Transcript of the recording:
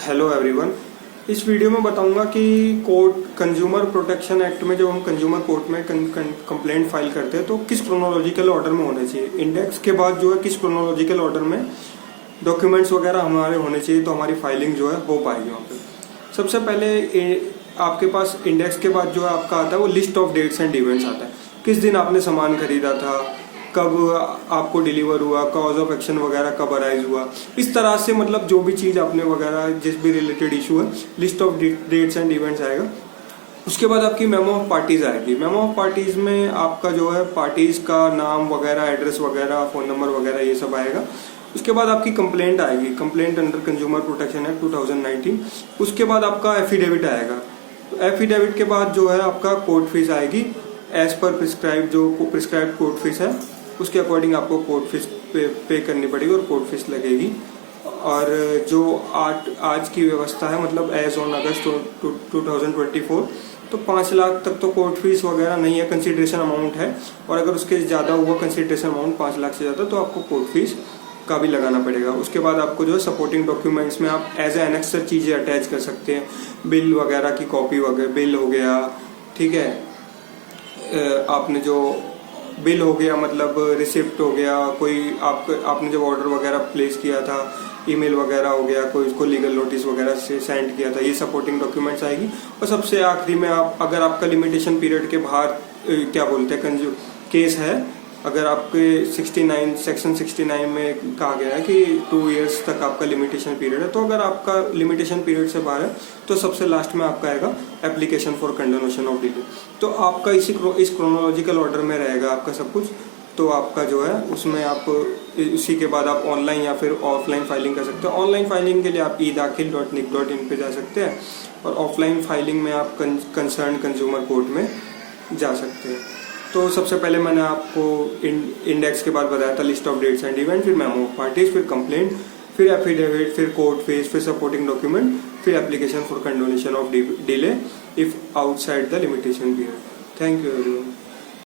Hello everyone. इस video में बताऊंगा कि कोर्ट कंज्यूमर प्रोटेक्शन एक्ट में जब हम कंज्यूमर कोर्ट में कंप्लेंट फाइल करते हैं तो किस क्रोनोलॉजिकल ऑर्डर में होने चाहिए, इंडेक्स के बाद जो है किस क्रोनोलॉजिकल ऑर्डर में डॉक्यूमेंट्स वगैरह हमारे होने चाहिए तो हमारी फाइलिंग जो है हो पाएगी वहाँ पे। सबसे पहले आपके पास इंडेक्स के बाद जो है आपका आता है वो list of dates and events आता है। किस दिन आपने सामान खरीदा था, कब आपको डिलीवर हुआ, कॉज ऑफ एक्शन वगैरह कब अराइज हुआ, इस तरह से मतलब जो भी चीज़ आपने वगैरह जिस भी रिलेटेड इशू है list of dates and events आएगा। उसके बाद आपकी मेमो ऑफ पार्टीज आएगी। मेमो ऑफ पार्टीज में आपका जो है पार्टीज का नाम वगैरह, एड्रेस वगैरह, फ़ोन नंबर वगैरह ये सब आएगा। उसके बाद आपकी कंप्लेंट आएगी, complaint under consumer protection act 2019। उसके बाद आपका एफिडेविट आएगा। तो एफिडेविट के बाद जो है आपका कोर्ट फीस आएगी एज पर प्रिस्क्राइब, जो प्रिस्क्राइब कोर्ट फीस है उसके अकॉर्डिंग आपको कोर्ट फीस पे करनी पड़ेगी और कोर्ट फीस लगेगी। और जो आज की व्यवस्था है मतलब एज ऑन अगस्त 2024 तो 5 लाख तक तो कोर्ट फीस वगैरह नहीं है, कंसिडरेशन अमाउंट है। और अगर उसके ज़्यादा हुआ कंसिडरेशन अमाउंट 5 लाख से ज़्यादा तो आपको कोर्ट फीस का भी लगाना पड़ेगा। उसके बाद आपको जो है सपोर्टिंग डॉक्यूमेंट्स में आप एज ए एनेक्सर चीज़ें अटैच कर सकते हैं, बिल वगैरह की कॉपी वगैरह, बिल हो गया, ठीक है, आपने जो बिल हो गया मतलब रिसिप्ट हो गया, कोई आपने जब ऑर्डर वगैरह प्लेस किया था, ईमेल वगैरह हो गया, कोई उसको लीगल नोटिस वगैरह से सेंड किया था, ये सपोर्टिंग डॉक्यूमेंट्स आएगी। और सबसे आखिरी में आप अगर आपका लिमिटेशन पीरियड के बाहर क्या बोलते हैं केस है, अगर आपके 69 सेक्शन 69 में कहा गया है कि 2 इयर्स तक आपका लिमिटेशन पीरियड है, तो अगर आपका लिमिटेशन पीरियड से बाहर है तो सबसे लास्ट में आपका आएगा application for condonation of delay. तो आपका इस क्रोनोलॉजिकल ऑर्डर में रहेगा आपका सब कुछ। तो आपका जो है उसमें आप उसी के बाद आप ऑनलाइन या फिर ऑफलाइन फाइलिंग कर सकते हो। ऑनलाइन फाइलिंग के लिए आप eDakhil.nic.in पे जा सकते हैं और ऑफलाइन फाइलिंग में आप कंसर्न कंज्यूमर कोर्ट में जा सकते हैं। तो सबसे पहले मैंने आपको इंडेक्स के बाद बताया था list of dates and event, फिर मेमो ऑफ पार्टीज, फिर कंप्लेंट, फिर एफिडेविट, फिर कोर्ट फीस, फिर सपोर्टिंग डॉक्यूमेंट, फिर application for condonation of delay if outside the limitation period. Thank you everyone.